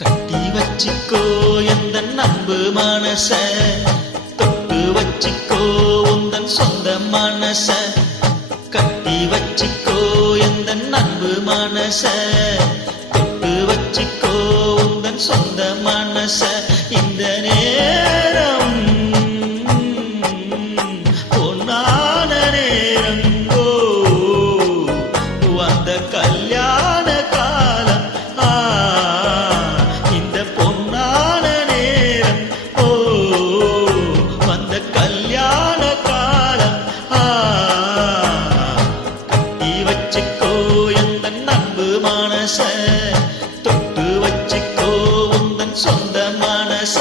கட்டி வச்சிக்கோ எந்த நம்பு மனச. தொட்டு வச்சிக்கோ உந்தன் சொந்த மனச. கட்டி வச்சிக்கோ எந்த நம்பு மனச. தொட்டு வச்சிக்கோ உந்தன் சொந்த மனச. இந்த நேரம் பொன்னான நேரம் வந்த கை மனச தொட்டு வச்சுக்கோ உந்தன் சொந்த மனச.